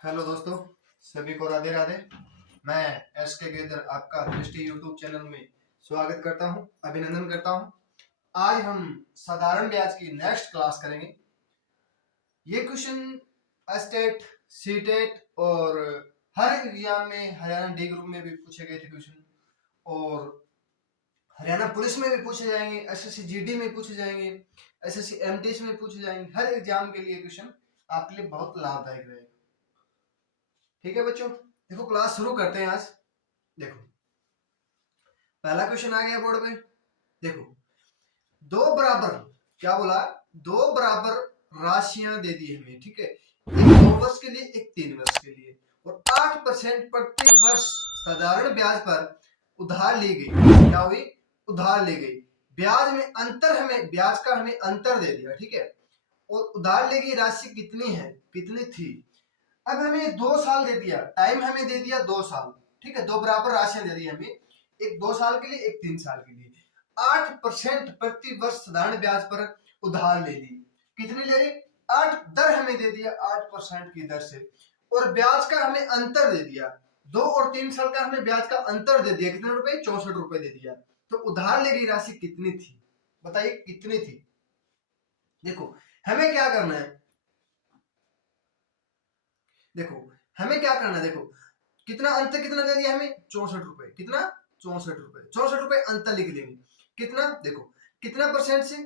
Hello दोस्तों, सभी को राधे राधे। मैं एस के गेदर आपका दृष्टि यूट्यूब चैनल में स्वागत करता हूं, अभिनंदन करता हूं। आज हम साधारण ब्याज की नेक्स्ट क्लास करेंगे। ये क्वेश्चन स्टेट, सीटेट और हर एक एग्जाम में हरियाणा डी ग्रुप में भी पूछे गए थे क्वेश्चन, और हरियाणा पुलिस में भी पूछे जाएंगे, एसएससी जीडी में पूछे जाएंगे, एसएससी एमटीएस में पूछे जाएंगे। हर एग्जाम के लिए क्वेश्चन आपके लिए बहुत लाभदायक रहेगा। ठीक है बच्चों, देखो क्लास शुरू करते हैं आज। देखो पहला क्वेश्चन आ गया बोर्ड में। देखो दो बराबर, क्या बोला, दो बराबर राशियां दे दी हमें, ठीक है। एक 2 वर्ष के लिए, एक 3 वर्ष के लिए, और 8% प्रति वर्ष साधारण ब्याज पर उधार ली गई। क्या हुई? उधार ली गई। ब्याज में अंतर, हमें ब्याज का हमें अंतर दे दिया, ठीक है। और उधार ली गई राशि कितनी है, कितनी थी। अब हमें 2 साल दे दिया, टाइम हमें दे दिया 2 साल, ठीक है। दो बराबर राशियां दे दी हमें, एक 2 साल के लिए, एक 3 साल के लिए। 8% प्रति वर्ष साधारण ब्याज पर उधार ले ली। कितनी ले ली? 8 दर हमें दे दिया, 8% की दर से। और ब्याज का हमें अंतर दे दिया, 2 और 3 साल का हमें ब्याज का अंतर दे दिया। कितने रुपए? 64 रुपए दे दिया। तो उधार ले गई राशि कितनी थी, बताइए कितनी थी। देखो हमें क्या करना है, देखो हमें क्या करना है। देखो कितना अंतर, कितना दे दिया हमें? 64 रुपए। कितना? 64 रुपए। 64 रुपए अंतर लिख लेंगे। कितना? देखो कितना परसेंट से?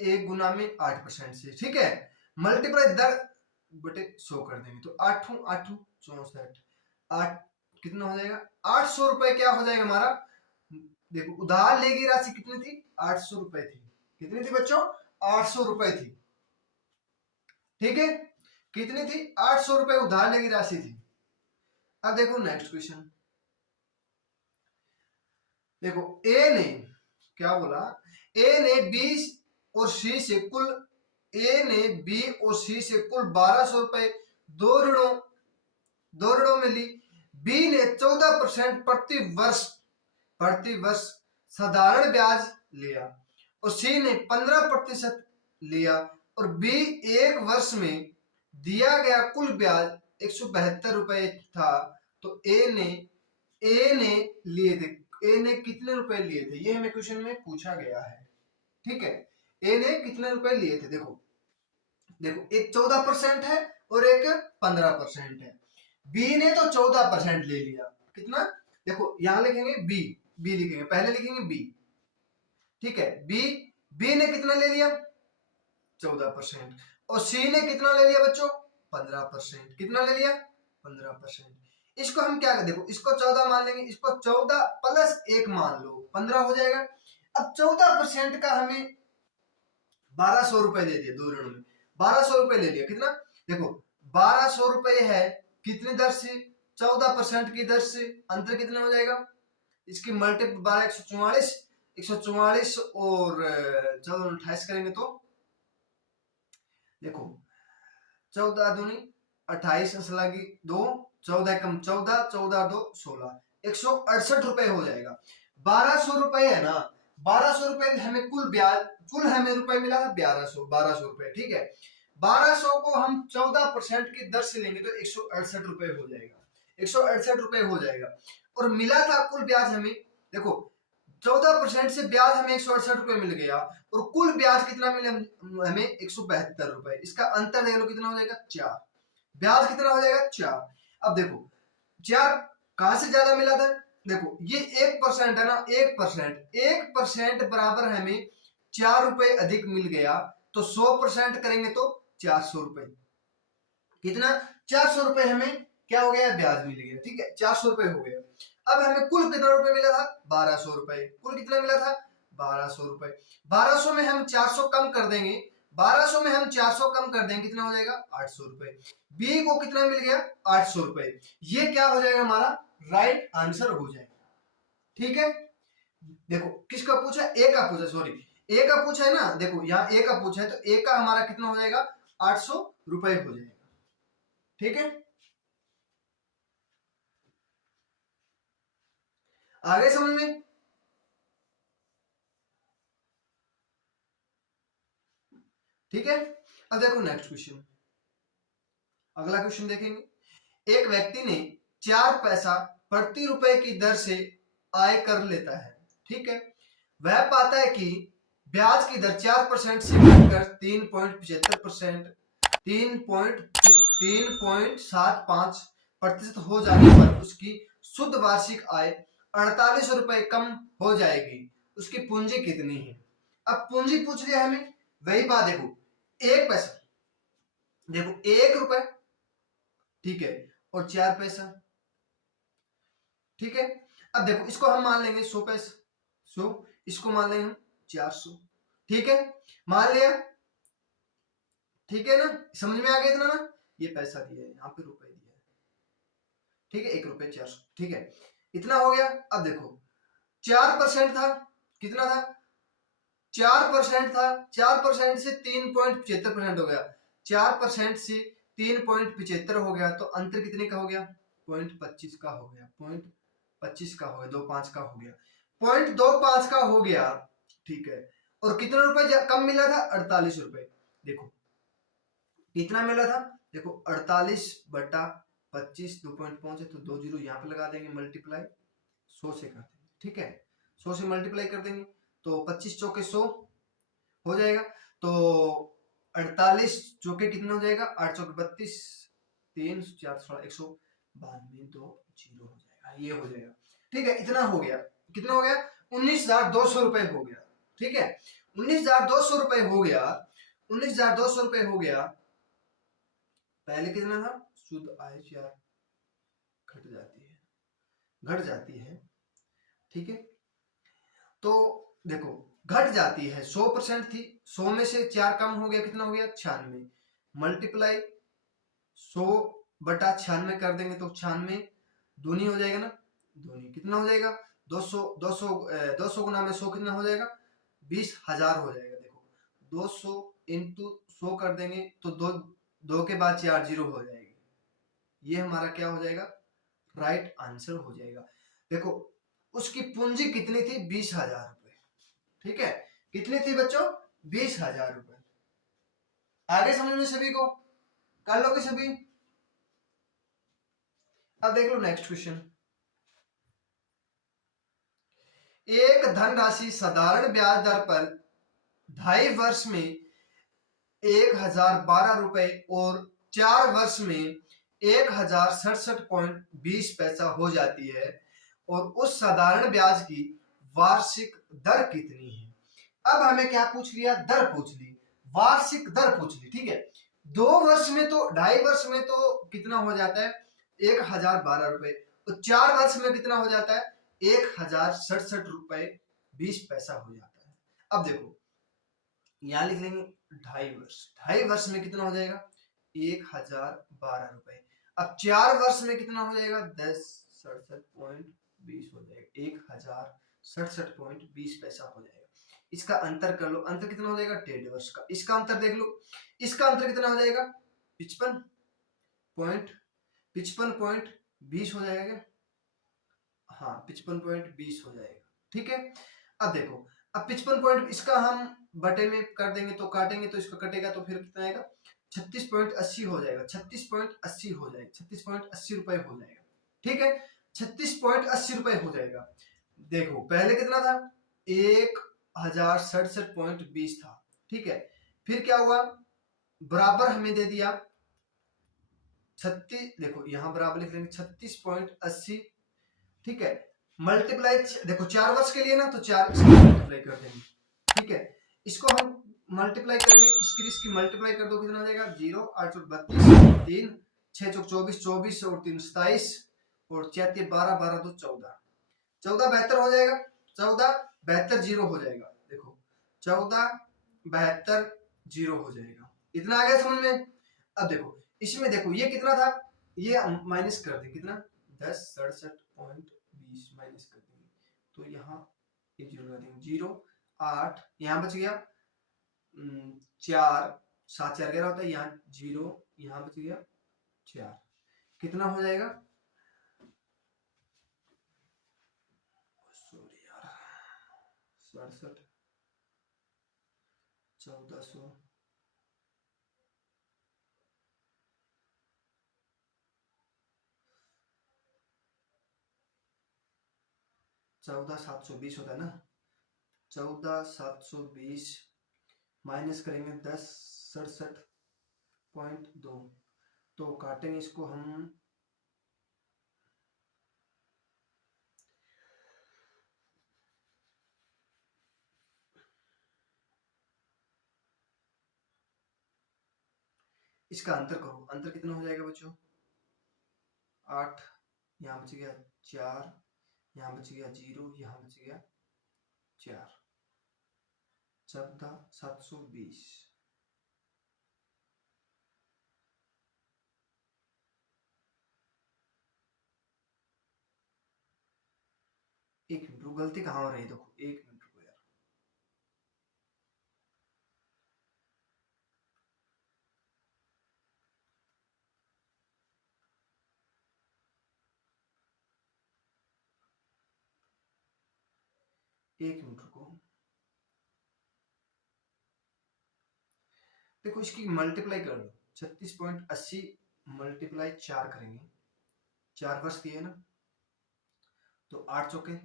1 गुना में 8% से, ठीक है। मल्टीप्लाई दर बटे 100 कर देंगे, तो 8 8 64, 8 कितना हो जाएगा? 800 रुपए क्या हो जाएगा हमारा। देखो उधार लेगी राशि कितनी थी? 800 रुपए थी। कितनी थी बच्चों? 800 रुपए थी, ठीक है। कितनी थी? 800 रुपए उधार लेगी राशि थी। अब देखो नेक्स्ट क्वेश्चन। देखो ए ने क्या बोला, ए ने बी और सी से कुल, ए ने बी और सी से कुल 1200 रुपए दो ऋणों में ली। बी ने 14% प्रति वर्ष साधारण ब्याज लिया, और सी ने 15% लिया। और बी एक वर्ष में दिया गया कुल ब्याज 172 रुपए था। तो ए ने लिए थे, ए ने कितने रुपए लिए थे, ये हमें क्वेश्चन में पूछा गया है, ठीक है। ए ने कितने रुपए लिए थे। देखो देखो एक 14% है और एक 15% है। बी ने तो 14% ले लिया। कितना? देखो यहां लिखेंगे बी, बी लिखेंगे, पहले लिखेंगे बी, ठीक है। बी ने कितना ले लिया? 14%। और सी ने कितना ले लिया बच्चों? 15%। कितना ले लिया? 15%। इसको हम क्या करें, देखो इसको 14 मान लेंगे, इसको 14 प्लस 1 मान लो, 15 हो जाएगा। अब 14% का हमें 1200 रुपए दे दिए, दो ऋणों में 1200 रुपए ले लिया। कितना? देखो 1200 रुपए है, कितनी दर से? 14% की दर से। अंतर कितना हो जाएगा? इसकी मल्टीपल 12 144, 144 और 14 28 करेंगे तो देखो 14 दूनी 28 लगी 2, 14 कम 14, 14 2 16, 168 रुपए हो जाएगा। 1200 रुपए है ना, 1200 रुपए हमें कुल ब्याज, कुल हमें रुपए मिला था 1200 रुपए, ठीक है। 1200 को हम 14% की दर से लेंगे तो 168 रुपए हो जाएगा, 168 रुपए हो जाएगा। और मिला था कुल ब्याज हमें, देखो 14% से ब्याज हमें 168 रुपए मिल गया, और कुल ब्याज कितना मिले हमें? 172 रुपए। इसका अंतर देख लो कितना हो जाएगा? 4। ब्याज कितना हो जाएगा? 4। अब देखो 4 कहां से ज्यादा मिला था? देखो ये 1% है ना, 1% बराबर हमें 4 रुपए अधिक मिल गया। तो 100% करेंगे तो 400 रुपए। कितना? 400 रुपए हमें क्या हो गया? ब्याज मिल गया, ठीक है। 400 रुपए हो गया। अब हमें कुल कितना रुपए मिला था? 1200 रुपए। कुल कितना मिला था? 1200 रुपए। 1200 में हम 400 कम कर देंगे, 1200 में हम 400 कम कर देंगे, कितना हो जाएगा? 800 रुपए। बी को कितना मिल गया? 800 रुपए। ये क्या हो जाएगा? हमारा राइट आंसर हो जाएगा, ठीक है। देखो किसका पूछा? ए का पूछा, सॉरी ए का पूछा है ना। देखो यहाँ ए का पूछा है, तो ए का हमारा कितना हो जाएगा? 800 रुपए हो जाएगा, ठीक है। आगे समझ में? ठीक है। अब देखो नेक्स्ट क्वेश्चन। अगला क्वेश्चन देखेंगे। एक व्यक्ति ने 4 पैसा प्रति रुपए की दर से आय कर लेता है, ठीक है। वह पाता है कि ब्याज की दर 4% से घटकर 3.75%, 3.75% हो जाने पर उसकी शुद्ध वार्षिक आय 48 रुपए कम हो जाएगी। उसकी पूंजी कितनी है? अब पूंजी पूछ लिया हमें, वही बात देखो, 1 पैसा, देखो 1 रुपए, ठीक है, और 4 पैसा, ठीक है। अब देखो इसको हम मान लेंगे 100 पैसा, 100, इसको मान लेंगे हम 400, ठीक है, मान लिया, ठीक है ना, समझ में आ गया इतना ना। ये पैसा दिया है, यहाँ पे रुपए दिया है, ठीक है, 1 रुपए 400, ठीक है, इतना हो गया। अब देखो 4% था, कितना था? 4% था, 4% से 3.75% हो गया, 4% से 3.75 हो गया, तो अंतर कितने का हो गया? 0.25 का हो गया, 0.25 का हो गया, 25 का हो गया, 0.25 का हो गया, ठीक है। और कितने रुपए कम मिला था? 48 रुपए। देखो कितना मिला था, देखो 48/25, 2.5 है तो 2 जीरो यहाँ पे लगा देंगे, मल्टीप्लाई 100 से कर देंगे, ठीक है, 100 से मल्टीप्लाई कर देंगे तो 25 चौके 100 हो जाएगा, तो 48 चौके कितना हो जाएगा? 8 चौके 32, 3 4 192, तो जीरो हो जाएगा, ये हो जाएगा, ठीक है। इतना हो गया, कितना हो गया? 19,200 रुपए हो गया, ठीक है, 19,200 रुपए हो गया, 19,200 रुपए हो गया। पहले कितना था? शुद्ध आय 4 घट जाती है, ठीक है। तो देखो घट जाती है, 100% थी, 100 में से 4 कम हो गया, कितना हो गया? 96, मल्टीप्लाई 100/96 कर देंगे तो 96 दूनी हो जाएगा ना, दूनी कितना हो जाएगा? 200, 200, 200 गुना में 100 कितना हो जाएगा? 20,000 हो जाएगा। देखो 200 इंटू 100 कर देंगे तो दो के बाद 4 जीरो हो जाएगी, ये हमारा क्या हो जाएगा? राइट आंसर हो जाएगा। देखो उसकी पूंजी कितनी थी? 20,000 रुपए, ठीक है, कितनी थी बच्चों? 20,000 रुपए। आगे समझ में सभी को? कर लोगे सभी? अब देख लो नेक्स्ट क्वेश्चन। एक धनराशि साधारण ब्याज दर पर 2.5 वर्ष में 1,012 रुपए और 4 वर्ष में 1,067.20 पैसा हो जाती है, और उस साधारण ब्याज की वार्षिक दर कितनी है? अब हमें क्या पूछ लिया? दर पूछ ली, वार्षिक दर पूछ ली, ठीक है। 2 वर्ष में तो 2.5 वर्ष में तो कितना हो जाता है? 1,012 रुपए, तो 4 वर्ष में कितना हो जाता है? 1,067 रुपए 20 पैसा हो जाता है। अब देखो यहां लिख लेंगे 2.5 वर्ष, 2.5 वर्ष में कितना हो जाएगा? 1,012 रुपए। अब 4 वर्ष में कितना हो जाएगा? 1067.20 हो जाएगा, 1,067.20 पैसा हो जाएगा। इसका अंतर कर लो, अंतर कितना हो जाएगा? 1.5 वर्ष का। इसका अंतर देख लो, इसका अंतर कितना हो जाएगा? 55.20 हो जाएगा क्या? हाँ 55.20 हो जाएगा, ठीक है। अब देखो, अब 55 इसका हम बटे में कर देंगे तो काटेंगे तो इसका कटेगा, तो फिर कितना आएगा? 36.80 हो जाएगा, 36.80 हो जाएगा, 36.80 रुपए हो जाएगा, ठीक है, 36.80 रुपए हो जाएगा। देखो पहले कितना था? 1,067.20 था, ठीक है, फिर क्या हुआ? बराबर हमें दे दिया 36, देखो यहां बराबर लिख लेंगे 36.80, ठीक है, मल्टीप्लाई, देखो 4 वर्ष के लिए ना, तो 4 इसकी मल्टीप्लाई कर देंगे, ठीक है, इसको हम मल्टीप्लाई करेंगे, इसकी मल्टीप्लाई कर दो, कितना हो जाएगा? 0 8 चौक 32, 3 6 चौक 24, 24 और 3 27, और 4 12, 12 2 14, 14 72 हो जाएगा, 14 72 जीरो हो जाएगा। देखो 14 72 जीरो हो जाएगा, इतना आ गया समझ में? अब देखो इसमें देखो ये कितना था, ये माइनस कर दे, कितना? 1067.20 माइनस कर देंगे, तो यहाँ ये जीरो लगा देंगे, 0 8 यहाँ बच गया, 4 7 4 11 होता है, यहाँ 0 यहाँ बच गया 4, कितना हो जाएगा? सॉरी यार, 67 1400 14,720 होता है ना, 14,720 माइनस करेंगे 1067.2, तो काटेंगे इसको हम, इसका अंतर करो, अंतर कितना हो जाएगा बच्चों, 8, यहाँ बच गया 4, यहाँ बच गया 0, यहाँ बच गया 4, 14,720। एक मिनट, गलती कहाँ हो रही है, देखो एक मिनट रुको यार, एक मिनट रुको। देखो इसकी मल्टीप्लाई कर दो, 36.80 मल्टीप्लाई 4 करेंगे, 4 वर्ष की है ना, तो 8 चौके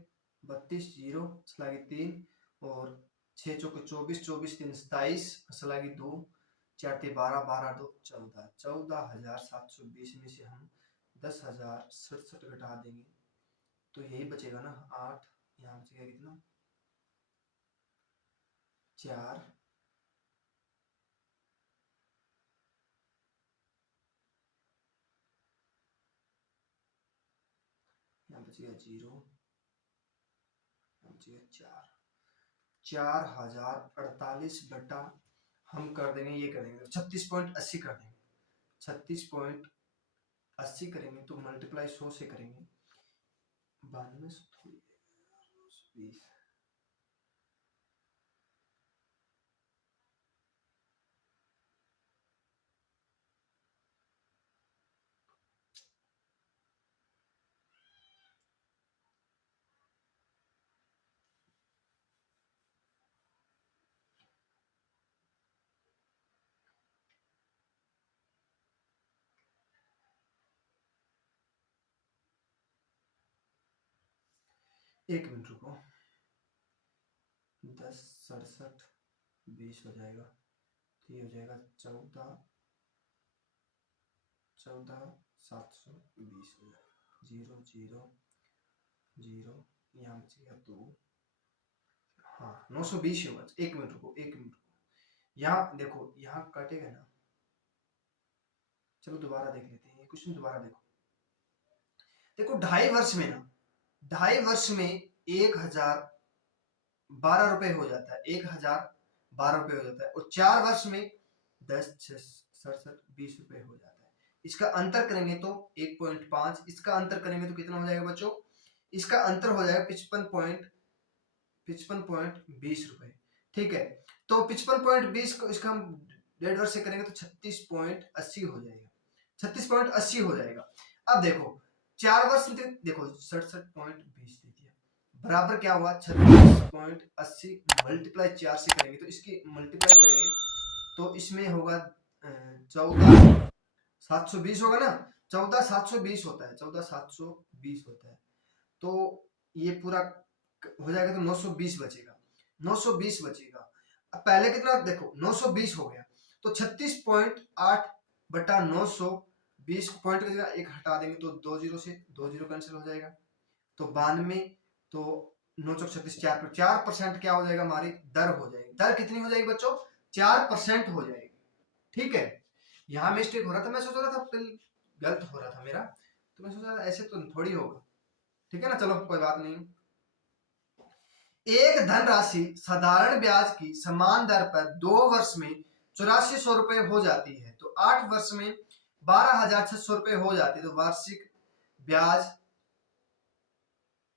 32, 0 सलागी 3, और 6 चौके 24, 24 3 27 सलागी 2, 4 3 12, 12 2 14, 14,720 में से हम 10,067 घटा देंगे तो यही बचेगा ना, 8, यहाँ बचेगा कितना, 4, यहाँ बचेगा 0, यहाँ बचेगा 4, 4,048 बटा हम कर देंगे, ये कर देंगे 36.80 कर देंगे, 36.80 करेंगे तो मल्टीप्लाई 100 से करेंगे, 92 20, एक मिनट रुको, 10 67 20 हो जाएगा, तो ये हो जाएगा 14,720 हो जाएगा, 0 0 0, यहाँ बचेगा 2, हाँ 920 होगा। एक मिनट रुको, एक मिनट रुको, यहाँ देखो यहाँ कटेगा ना, चलो दोबारा देख लेते हैं ये क्वेश्चन, दोबारा देखो, देखो 2.5 वर्ष में ना, 2.5 वर्ष में 1,012 रुपए हो जाता है, 1,012 रुपए हो जाता है, और 4 वर्ष में 10 6 67 20 रुपए हो जाता है। इसका अंतर करेंगे तो 1.5, इसका अंतर करेंगे तो कितना हो जाएगा बच्चों, इसका अंतर हो जाएगा 55.20 रुपए, ठीक है। तो 55.20 को इसका हम 1.5 वर्ष से करेंगे तो 36.80 हो जाएगा, 36.80 हो जाएगा। अब देखो 4 वर्ष देखो 67.20 दे दिया, बराबर क्या हुआ 36.80 मल्टीप्लाई 4 से करेंगे तो इसकी मल्टीप्लाई करेंगे तो इसमें होगा 14,720 होगा ना, 14,720 होता है, 14,720 होता है, तो ये पूरा हो जाएगा तो 920 बचेगा, 920 बचेगा। अब पहले कितना देखो 920 हो गया, तो 36.8 बटा 920 पॉइंट का एक हटा देंगे तो 2 0 से 2 0 कैंसिल हो जाएगा, तो 92, तो 9 चौक 36, 4% क्या हो जाएगा, हमारी दर हो जाएगी, दर कितनी हो जाएगी बच्चों, 4% हो जाएगी, ठीक है। यहाँ मिस्टेक हो रहा था, मैं सोच रहा था गलत हो रहा था मेरा, तो मैं सोच रहा था ऐसे तो थोड़ी होगा, ठीक है ना, चलो कोई बात नहीं। एक धनराशि साधारण ब्याज की समान दर पर 2 वर्ष में 8400 रुपए हो जाती है, तो 8 वर्ष में 12,600 रुपए हो जाती है, तो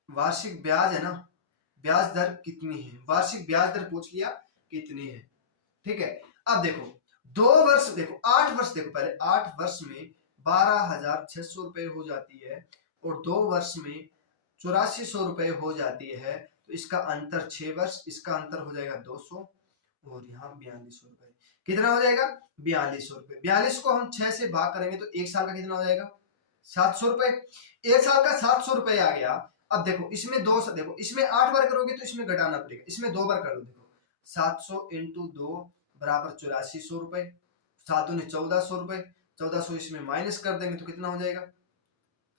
वार्षिक ब्याज है ना, ब्याज दर कितनी है, वार्षिक ब्याज दर पूछ लिया कितनी है, ठीक है। अब देखो 2 वर्ष, देखो 8 वर्ष, देखो पहले 8 वर्ष में 12,600 रुपए हो जाती है और 2 वर्ष में 8400 रुपए हो जाती है, तो इसका अंतर 6 वर्ष, इसका अंतर हो जाएगा 200 और यहाँ 4200 रुपए, कितना हो जाएगा 4200 रुपए। 42 को हम 6 से भाग करेंगे तो एक साल का कितना हो जाएगा 700 रुपए, एक साल का 700 रुपए आ गया। अब देखो इसमें दो, देखो इसमें 8 बार करोगे तो इसमें घटाना पड़ेगा, इसमें 2 बार कर लो। देखो 700 इंटू 2 बराबर 8400 रुपए, 7 दूनी 1400 रुपए, 1400 इसमें माइनस कर देंगे तो कितना हो जाएगा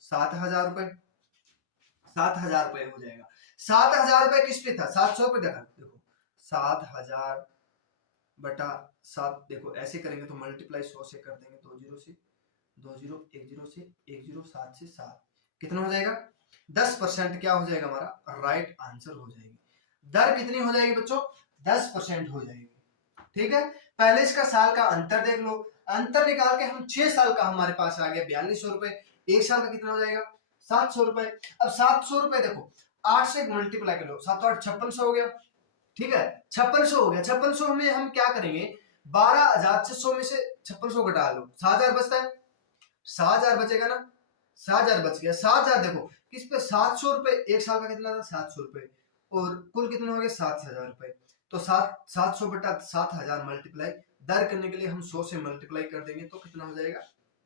7000 रुपए, 7000 रुपए हो जाएगा। 7000 रुपए किस पे था, 700 पे देखा, देखो 7000 बटा 7, देखो ऐसे करेंगे तो मल्टीप्लाई 100 से कर देंगे, 2 जीरो से 2 जीरो, 1 जीरो से 1 जीरो, 7 से 7, कितना हो जाएगा 10% क्या हो जाएगा हमारा राइट आंसर हो जाएगी। दर कितनी हो जाएगी बच्चों 10% हो जाएगी। ठीक है, पहले इसका साल का अंतर देख लो, अंतर निकाल के हम 6 साल का हमारे पास आ गया 4200 रुपए, एक साल का कितना हो जाएगा 700 रुपए। अब 700 रुपए देखो 8 से मल्टीप्लाई कर लो, 7 8 5600 हो गया। ठीक है 5600 हो गया, 5600 में हम क्या करेंगे 12600 में से 5600 घटा लो, 7000 बचता है, 7000 बचेगा ना, 7000 बच गया। 7000 देखो किस पे 700 रुपए, एक साल का कितना था 700 रुपए, और कुल कितना हो गया 7000 रुपए। तो 700 बटा 7000 मल्टीप्लाई, दर करने के लिए हम 100 से मल्टीप्लाई कर देंगे तो कितना हो जाएगा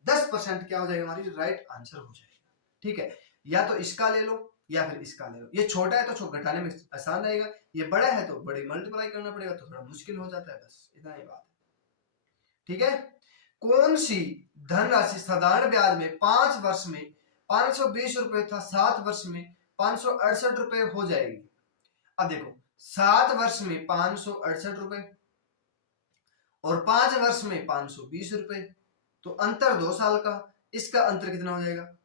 10% क्या हो जाएगा हमारी राइट आंसर हो जाएगा। ठीक है, या तो इसका ले लो या फिर इसका ले लो, ये छोटा है तो घटाने में आसान रहेगा, ये बड़ा है तो बड़ी मल्टीप्लाई करना पड़ेगा तो थोड़ा मुश्किल हो जाता है, बस इतना ही बात है। ठीक है, कौन सी धनराशि साधारण ब्याज में 5 वर्ष में 520 रुपए था 7 वर्ष में 568 रुपए हो जाएगी। अब देखो 7 वर्ष में 568 रुपए और 5 वर्ष में 520 रुपए, तो अंतर 2 साल का, इसका अंतर कितना हो जाएगा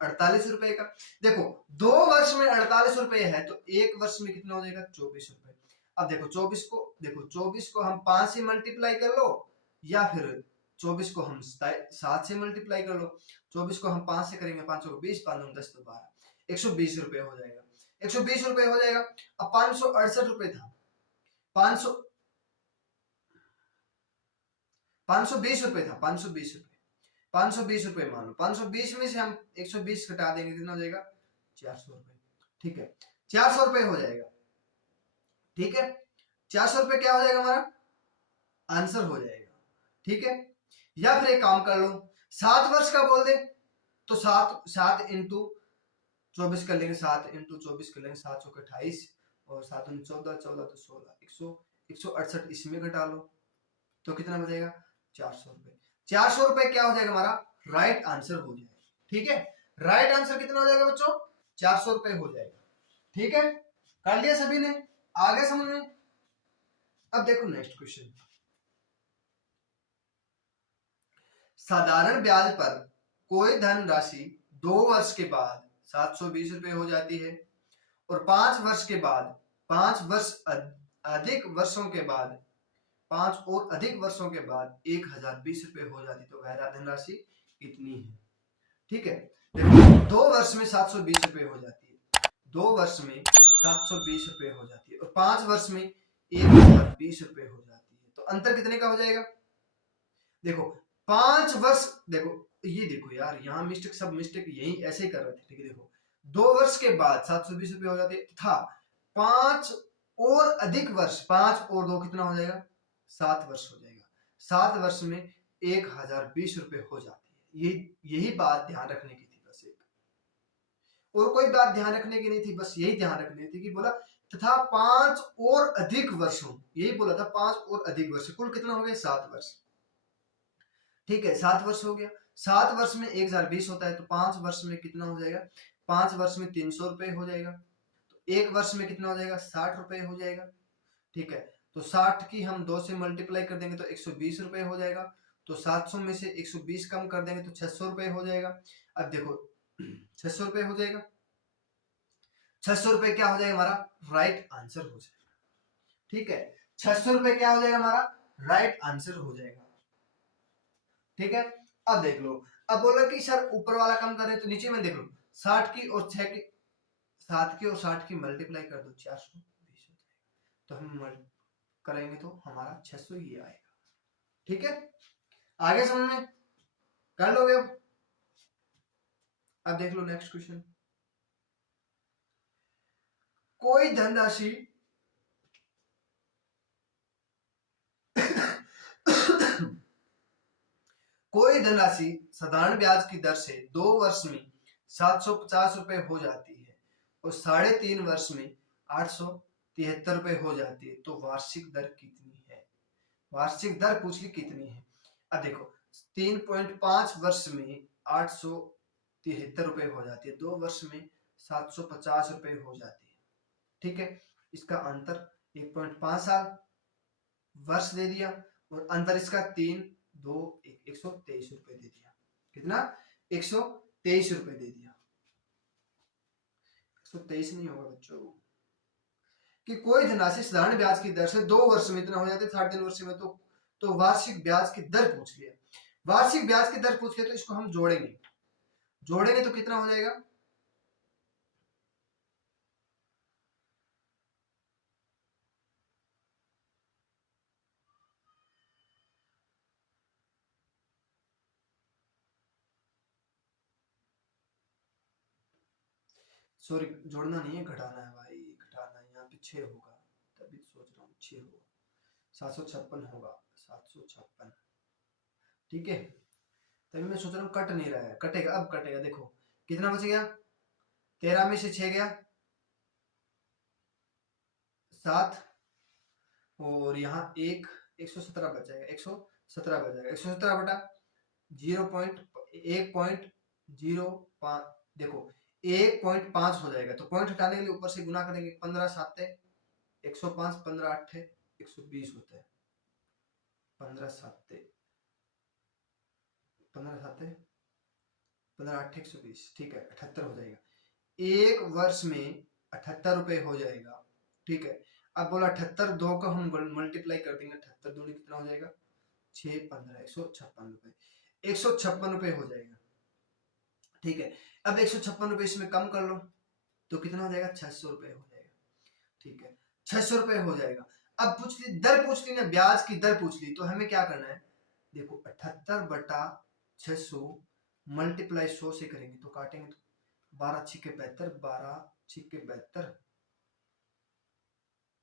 48 रुपए का। देखो 2 वर्ष में 48 रुपए है तो 1 वर्ष में कितना हो जाएगा 24 रुपए। अब देखो 24 को हम 5 से मल्टीप्लाई कर लो या फिर 24 को हम 7 से मल्टीप्लाई कर लो। 24 को हम 5 से करेंगे, 5 को 20, 5 10 तो 12, 120 रुपए हो जाएगा, 120 रुपए हो जाएगा। अब 568 रुपए था, 520 रुपए था, 520 रुपए मान लो, 520 में से हम 120 घटा देंगे कितना हो जाएगा 400 रुपए। ठीक है 400 रुपए हो जाएगा। ठीक है 400 रुपए क्या हो जाएगा हमारा आंसर हो जाएगा। ठीक है, या फिर एक काम कर लो 7 वर्ष का बोल दे तो 7 इंटू 24 कर लेंगे, 7 इंटू 24 कर लेंगे, 7 चौके 28 और 7 14 14 तो 16, 168 इसमें घटा लो तो कितना बचेगा 400 रुपए। 400 रुपए क्या हो जाएगा हमारा राइट आंसर हो जाएगा। ठीक है, राइट आंसर कितना हो जाएगा बच्चों 400 रुपए हो जाएगा। ठीक है, कर लिया सभी ने, आगे समझ में। अब देखो नेक्स्ट क्वेश्चन, साधारण ब्याज पर कोई धनराशि 2 वर्ष के बाद 720 रुपए हो जाती है और 5 वर्ष के बाद 5 वर्ष अधिक वर्षों के बाद 5 और अधिक वर्षों के बाद 1020 रुपए हो जाती, तो वह धनराशि कितनी है। ठीक है, देखो 2 वर्ष में 720 रुपए हो जाती है, 2 वर्ष में 720 रुपए हो जाती है और 5 वर्ष में 1020 रुपए हो जाती है, तो अंतर कितने का हो जाएगा। देखो 5 वर्ष, देखो ये देखो यार यहाँ मिस्टेक, सब मिस्टेक यही ऐसे ही कर रहे थे। ठीक है, देखो 2 वर्ष के बाद 720 रुपए हो जाते था, 5 और अधिक वर्ष, 5 और 2 कितना हो जाएगा 7 वर्ष हो जाएगा, 7 वर्ष में 1020 रुपए हो जाती है। यही बात ध्यान रखने की थी बस, एक और कोई बात ध्यान रखने की नहीं थी, बस यही ध्यान रखनी थी कि बोला तथा 5 और अधिक वर्षों, यही बोला था 5 और अधिक वर्ष, कुल कितना हो गया 7 वर्ष। ठीक है 7 वर्ष हो गया, 7 वर्ष में 1020 होता है तो 5 वर्ष में कितना हो जाएगा, 5 वर्ष में 300 रुपए हो जाएगा, तो 1 वर्ष में कितना हो जाएगा 60 रुपए हो जाएगा। ठीक है, तो 60 की हम 2 से मल्टीप्लाई कर देंगे तो 120 रुपए हो जाएगा, तो 700 में से 120 कम कर देंगे तो 600 रुपए हो जाएगा। अब देखो 600 रुपए हो जाएगा, 600 रुपए क्या हो जाएगा हमारा राइट आंसर हो जाएगा। ठीक है 600 रुपए क्या हो जाएगा हमारा राइट आंसर हो जाएगा। ठीक है, अब देख लो, अब बोला कि सर ऊपर वाला कम करें तो नीचे में देख लो 60 की और 6 की, 7 की और 60 की मल्टीप्लाई कर दो 420 हो जाएगा, तो हम करेंगे तो हमारा 600 ये आएगा। ठीक है, आगे समझ में कर लोगे। अब देख लो नेक्स्ट क्वेश्चन, कोई धनराशि कोई धनराशि साधारण ब्याज की दर से 2 वर्ष में 750 रुपए हो जाती है और 3.5 वर्ष में 873 रुपए हो जाती है, तो वार्षिक दर कितनी है? वार्षिक दर पूछ ली कितनी है। अब देखो 3.5 वर्ष में 873 रुपए हो जाती है, 2 वर्ष में 750 रुपए हो जाती है। ठीक है, इसका अंतर 1.5 साल वर्ष दे दिया, और अंतर इसका 3 2 123 रुपए दे दिया। कितना? 123 रुपए दे दिया। 123 नहीं होगा बच्चों, कि कोई धनराशि साधारण ब्याज की दर से 2 वर्ष में इतना हो जाता है, 3.5 वर्ष में तो वार्षिक ब्याज की दर पूछ लिया। वार्षिक ब्याज की दर पूछ लिया तो इसको हम जोड़ेंगे तो कितना हो जाएगा? सॉरी, जोड़ना नहीं है, घटाना है भाई, घटाना है। यहाँ पे 6 होगा, तभी सोच रहा हूँ 6 होगा, 756 होगा, 756। ठीक है, तभी मैं सोच रहा हूँ कट नहीं रहा है, कटेगा, अब कटेगा। देखो कितना बच गया, 13 में से 6 गया 7, और यहाँ 117 बच जाएगा, 117 बच जाएगा। 117 बटा 1.05, देखो 1.5 हो जाएगा, तो पॉइंट हटाने के लिए ऊपर से गुना करेंगे। 15 7 105, 15 8 120 होता है। 15 7 15 7 15 8 120, ठीक है, 78 हो जाएगा। एक वर्ष में 78 रुपए हो जाएगा। ठीक है, अब बोला 78 2 का हम मल्टीप्लाई कर देंगे, 78 दूनी कितना हो जाएगा? 6 15 156 रुपए, 156 रुपए हो जाएगा। ठीक है, अब 156 रुपए इसमें कम कर लो तो कितना हो जाएगा? 600 रुपए हो जाएगा। ठीक है, 600 रुपए हो जाएगा। अब पूछ ली दर, पूछ ली ना, ब्याज की दर पूछ ली, तो हमें क्या करना है? देखो 78 बटा 600 मल्टीप्लाई 100 से करेंगे तो काटेंगे तो 12 छिके 72, 12 छिके 72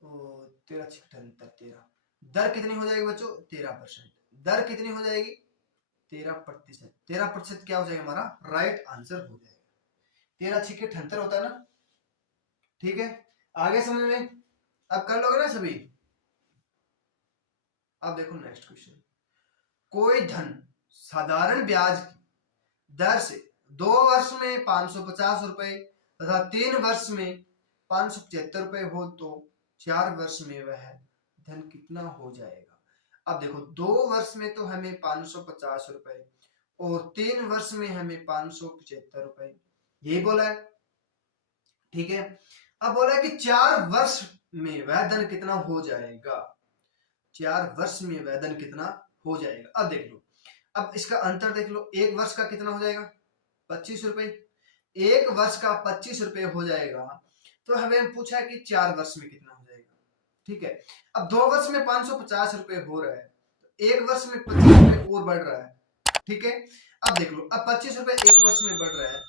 और 13 छिके 78, 13। दर कितनी हो जाएगी बच्चों? 13%। दर कितनी हो जाएगी? 13%। 13% क्या हो जाएगा हमारा? राइट आंसर हो जाएगा। 13 छिके 78 होता है ना। ठीक है, आगे समझ में? अब कर लोगे ना सभी? अब देखो नेक्स्ट क्वेश्चन। कोई धन साधारण ब्याज की दर से 2 वर्ष में 550 रुपए तथा 3 वर्ष में 575 रुपए हो तो 4 वर्ष में वह धन कितना हो जाएगा? अब देखो 2 वर्ष में तो हमें 550 रुपए और 3 वर्ष में हमें 575 रुपए, यही बोला है। ठीक है, अब बोला है कि 4 वर्ष में वह धन कितना हो जाएगा? 4 वर्ष में वह धन कितना हो जाएगा? अब देख लो, अब इसका अंतर देख लो। 1 वर्ष का कितना हो जाएगा? 25 रुपए। 1 वर्ष का 25 रुपए हो जाएगा, तो हमें पूछा है कि 4 वर्ष में कितना हो जाएगा। ठीक है, अब 2 वर्ष में 550 रुपए हो रहा है, तो 1 वर्ष में 25 रुपए और बढ़ रहा है। ठीक है, अब देख लो, अब 25 रुपए 1 वर्ष में बढ़ रहा है,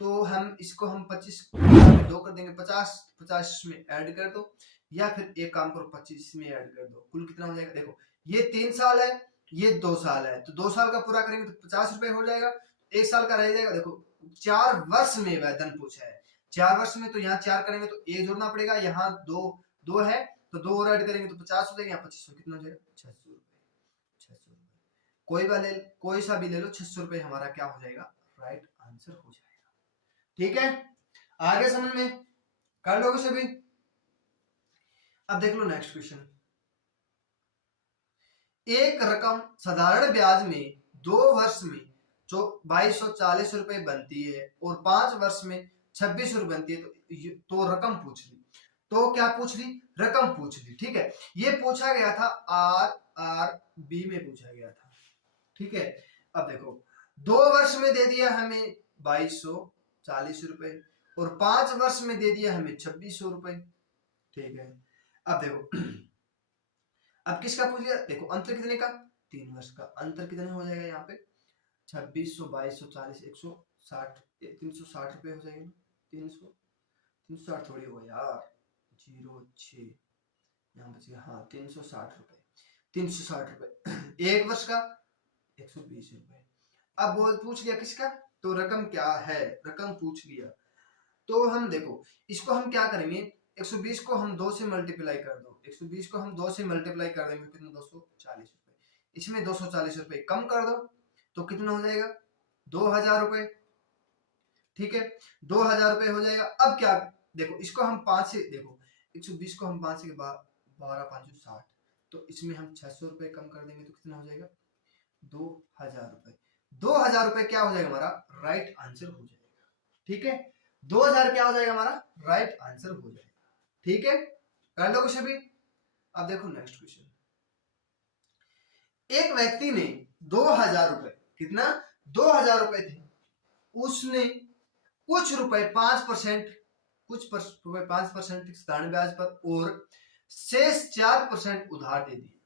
तो हम इसको 25 2 कर देंगे, 50 में ऐड कर दो, या फिर एक काम करो 25 में ऐड कर दो, कुल कितना हो जाएगा? देखो ये 3 साल है, ये 2 साल है, तो 2 साल का पूरा करेंगे तो 50 रुपए हो जाएगा, 1 साल का रह जाएगा। देखो 4 वर्ष में वेतन पूछा है, 4 वर्ष में, तो यहाँ 4 करेंगे तो 1 जोड़ना पड़ेगा, यहाँ 2 है तो 2 और ऐड करेंगे तो 50 हो जाएगा, यहाँ 25 कितना हो जाएगा? 600 रुपए। 600 रुपए कोई सा भी ले लो, 600 रुपए हमारा क्या हो जाएगा? राइट आंसर हो जाएगा। ठीक है, आगे समझ में? कर लोगे सभी? अब देख लो नेक्स्ट क्वेश्चन। एक रकम साधारण ब्याज में 2 वर्ष में जो 2240 रुपए बनती है और 5 वर्ष में 26 रुपए बनती है, तो रकम पूछ ली। तो क्या पूछ ली? रकम पूछ ली। ठीक है, ये पूछा गया था RRB में पूछा गया था। ठीक है, अब देखो 2 वर्ष में दे दिया हमें 2240 रुपए और 5 वर्ष में दे दिया हमें 2600 रुपए। ठीक है, अब देखो अब किसका पूछ लिया? देखो अंतर कितने का? 3 वर्ष का। अंतर कितने हो जाएगा यहाँ पे? 2600 2240 160 360 रुपए हो जाएंगे। 360 थोड़ी होगा यार, 06 यहाँ बच गया, हाँ 360 रुपए। 360 रुपए 1 वर्ष का 120 रुपए। अब वो पूछ लिया किसका? तो रकम क्या है? रकम पूछ लिया, तो हम देखो इसको हम क्या करेंगे, 120 को हम 2 से मल्टीप्लाई कर दो, 120 को हम 2 से मल्टीप्लाई कर देंगे कितना 240 रुपए, इसमें 240 रुपए कम कर दो तो कितना हो जाएगा 2000 रुपए। ठीक है 2000 रुपए हो जाएगा। अब क्या देखो इसको हम 5 से देखो 120 को हम 5 से 12 5 60, तो इसमें हम 600 रुपए कम कर देंगे तो कितना हो जाएगा 2000 रुपए। 2000 रुपए क्या हो जाएगा हमारा राइट आंसर हो जाएगा। ठीक है 2000 क्या हो जाएगा हमारा राइट आंसर हो जाएगा। ठीक है कर लो कुछ अभी। अब देखो नेक्स्ट क्वेश्चन, एक व्यक्ति ने 2000 रुपए कितना 2000 रुपए थे, उसने कुछ रुपए 5% रुपए 5% साधारण ब्याज पर और शेष 4% उधार दे दिया।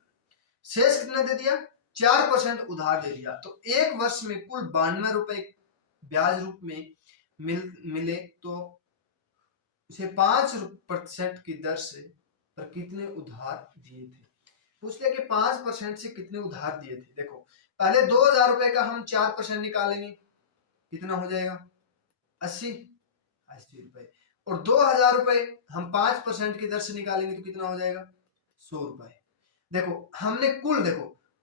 शेष कितना दे दिया 4% उधार दे दिया। तो एक वर्ष में कुल 92 रुपए ब्याज रूप में मिले तो उसे 5% की दर से पर कितने उधार दिए थे। पूछ लिया कि 5% से कितने उधार दिए थे। देखो पहले 2000 रुपए का हम 4% निकालेंगे कितना हो जाएगा 80 रुपए, और 2000 रुपए हम 5% की दर से निकालेंगे तो कितना हो जाएगा 100 रुपए। देखो हमने कुल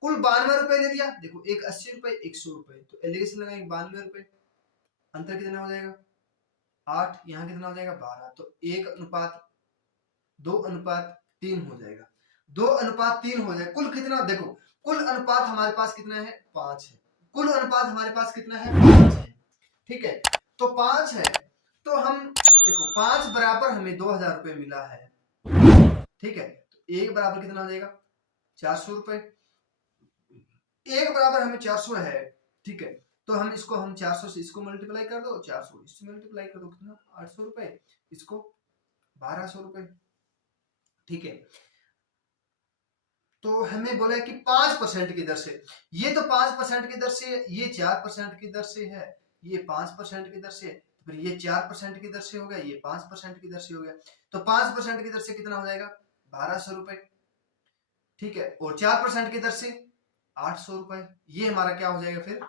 92 रुपए ले दिया। देखो एक 80 रुपए एक 100 रुपए, तो एलिगेशन लगाएंगे 92 रुपए, अंतर कितना हो जाएगा 8, यहाँ कितना हो जाएगा 12, तो 1:2:3 हो जाएगा। 2:3 हो जाएगा। कुल कितना देखो कुल अनुपात हमारे पास कितना है 5 है। कुल अनुपात हमारे पास कितना है 5 है। ठीक है तो 5 है, तो हम देखो 5 बराबर हमें 2000 रुपए मिला है। ठीक है तो 1 बराबर कितना हो जाएगा 400 रुपए, 1 बराबर हमें 400 है। ठीक है तो हम 400 से इसको मल्टीप्लाई कर दो, 400 इससे मल्टीप्लाई कर दो कितना 800 रुपए, इसको 1200 रुपए। ठीक है तो हमें बोला है कि 5% की दर से, ये तो 5% की दर से है, ये 4% की दर से है, ये 5% की दर से, फिर ये 4% की दर से हो गया, ये 5% की दर से हो गया, तो 5% की दर से कितना हो जाएगा 1200 रुपए। ठीक है और 4% की दर से 800 रुपए। ये हमारा क्या हो जाएगा फिर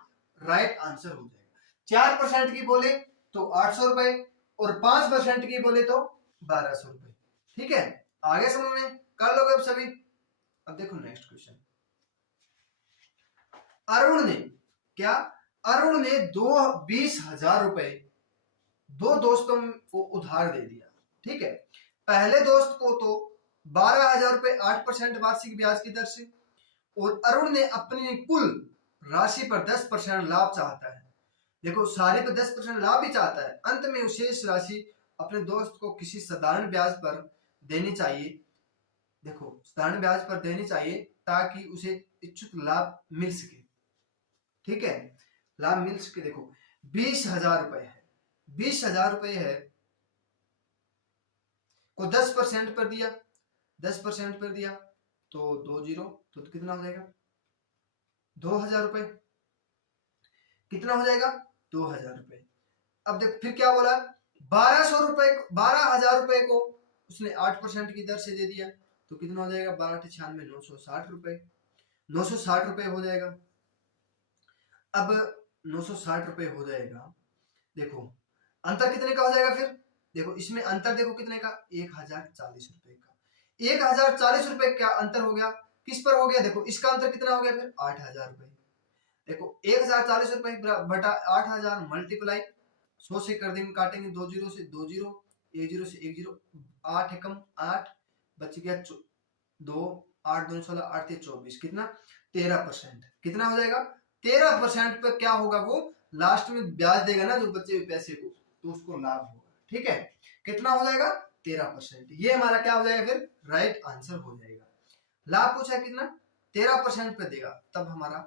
राइट आंसर हो जाएगा। 4% की बोले तो 800 रुपए और 5% की बोले तो 1200 रुपए। ठीक है आगे समझ में कर लोगे अब सभी। अब देखो नेक्स्ट क्वेश्चन, अरुण ने 20,000 रुपए 2 दोस्तों को उधार दे दिया। ठीक है पहले दोस्त को तो 12,000 रुपए 8% वार्षिक ब्याज की दर से, और अरुण ने अपनी कुल राशि पर 10% लाभ चाहता है। देखो सारे पे 10% लाभ ही चाहता है। अंत में शेष राशि अपने दोस्त को किसी साधारण ब्याज पर देनी चाहिए। देखो साधारण ब्याज पर देनी चाहिए ताकि उसे इच्छुक लाभ मिल सके। ठीक है लाभ मिल सके। देखो 20,000 रुपए है, 20,000 रुपए है को 10% पर दिया, 10% पर दिया तो 20 तो कितना हो जाएगा 2000 रुपए। कितना हो जाएगा 2000 रुपए। अब देख फिर क्या बोला 12,000 रुपए को उसने 8% की दर से दे दिया तो कितना हो जाएगा 12×96 960 रुपए, 960 रुपए हो जाएगा। अब 960 रुपए हो जाएगा। देखो अंतर कितने का हो जाएगा फिर, देखो इसमें अंतर देखो कितने का 1040 रुपए का, 1040 रुपए का अंतर हो गया। किस पर हो गया देखो इसका अंतर कितना हो गया फिर 8000 रुपए। देखो 1040 रुपए बटा 8000 मल्टीप्लाई 100 से कर देंगे, काटेंगे 2 जीरो से 2 जीरो, 1 जीरो से 1 जीरो, 8 एकम 8 बच गया 2, 8 2 16 8 24, कितना 13%। कितना हो जाएगा 13% पे क्या होगा वो लास्ट में ब्याज देगा ना जो बचे हुए पैसे को, तो उसको लाभ होगा। ठीक है कितना हो जाएगा 13%। ये हमारा क्या हो जाएगा फिर राइट आंसर हो जाएगा। लाभ पूछा कितना 13% पे देगा तब हमारा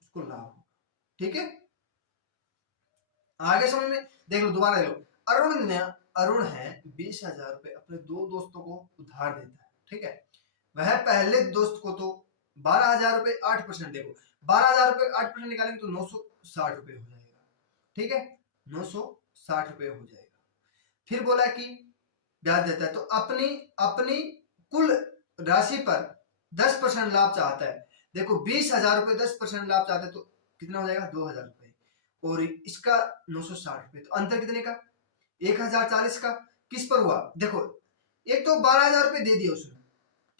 उसको लाभ होगा। ठीक है आगे समझ में देख लो दोबारा देख लो। अरुण है 20,000 रुपए अपने 2 दोस्तों को उधार देता है। ठीक है वह पहले दोस्त को तो 12,000 रुपए 8%, देखो 12,000 रुपए 8% निकालेंगे तो 960 रुपए हो जाएगा। ठीक है 960 रुपए हो जाएगा। फिर बोला कि ब्याज देता है तो अपनी कुल राशि पर 10% लाभ चाहता है। देखो 20,000 रुपए 10% लाभ चाहता है तो कितना हो जाएगा 2,000 रुपए, और इसका 960 रुपए, तो अंतर कितने का 1040 का किस पर हुआ, देखो एक तो 12,000 रुपये दे दिए उसने,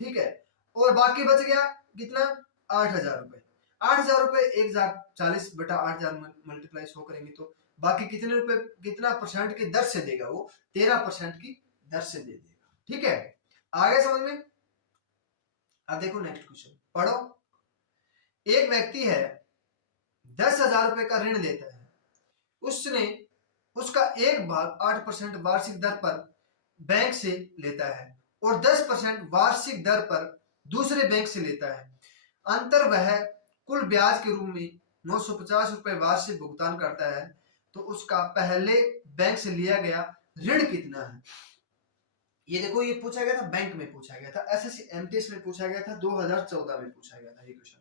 ठीक है, और बाकी बच गया कितना, 8,000 रुपये। 8,000 रुपये 1040 बटा 8,000 मल्टीप्लाई 100 करेंगे तो बाकी कितने रुपए, कितना परसेंट की दर से देगा वो, 13% की दर से दे देगा। ठीक है, आगे समझ में। अब देखो नेक्स्ट क्वेश्चन पढ़ो। एक व्यक्ति है 10,000 रुपए का ऋण लेता है, उसने उसका एक भाग 8% वार्षिक दर पर बैंक से लेता है और 10% वार्षिक दर पर दूसरे बैंक से लेता है। अंतर वह कुल ब्याज के रूप में 950 रुपए वार्षिक भुगतान करता है, तो उसका पहले बैंक से लिया गया ऋण कितना है। ये देखो, ये पूछा गया था, बैंक में पूछा गया था, एसएससी एमटीएस में पूछा गया था, 2014 में पूछा गया था ये क्वेश्चन।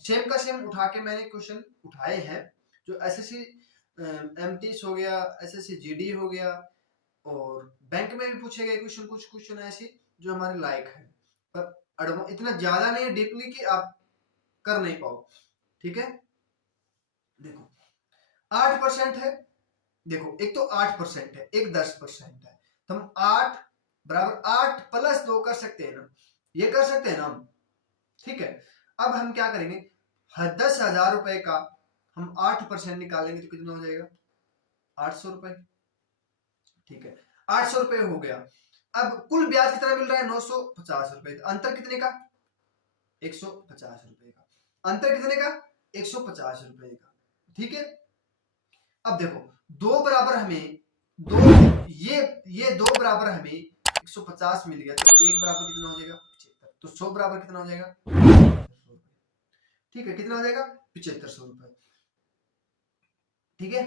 सेम का सेम उठा के मैंने क्वेश्चन उठाए हैं, जो एसएससी एमटीएस हो गया, एसएससी जीडी हो गया, और बैंक में भी पूछे गए क्वेश्चन, कुछ क्वेश्चन ऐसे जो हमारे लायक है, पर इतना ज्यादा नहीं डीपली कि आप कर नहीं पाओ। ठीक है, देखो 8% है, देखो एक तो 8% है, एक 10% है, तो हम 8 बराबर 8 प्लस 2 कर सकते हैं ना, ये कर सकते हैं ना हम। ठीक है, अब हम क्या करेंगे, 10,000 रुपए का हम 8% निकालेंगे तो कितना हो जाएगा, 800 रुपए। ठीक है, 800 रुपए हो गया। अब कुल ब्याज कितना मिल रहा है, 950 रुपए। अंतर कितने का, 150 रुपए का। अंतर कितने का, 150 रुपए का। ठीक है, अब देखो दो बराबर हमें दो, ये दो बराबर हमें 150 मिल गया, तो एक बराबर कितना हो जाएगा, 75। तो 100 बराबर कितना हो जाएगा, 75। ठीक है, कितना हो जाएगा, 7500 रुपए। ठीक है,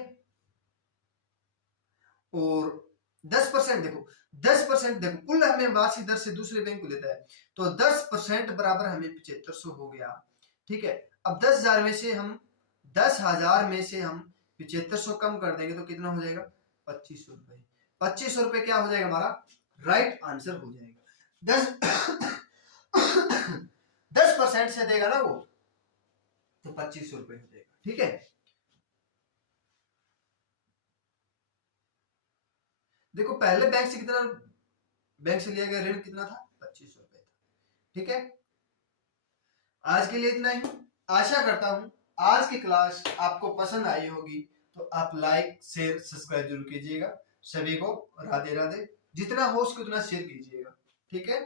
और 10% देखो, 10% देखो कुल हमें वार्षिक दर से दूसरे बैंक को लेता है, तो 10% बराबर हमें 7500 हो गया। ठीक है, अब 10,000 में से हम 10,000 में से हम 7500 कम कर देंगे तो कितना हो जाएगा, 2500 रुपए। 2500 रुपए क्या हो जाएगा, हमारा राइट आंसर हो जाएगा। 10% से देगा ना वो, तो 2500 रुपए हो जाएगा। ठीक है, देखो पहले बैंक से कितना, बैंक से लिया गया ऋण कितना था, 2500 रुपए था। ठीक है, आज के लिए इतना ही। आशा करता हूं आज की क्लास आपको पसंद आई होगी, तो आप लाइक शेयर सब्सक्राइब जरूर कीजिएगा। सभी को राधे राधे, जितना हो सके उतना शेयर कीजिएगा। ठीक है।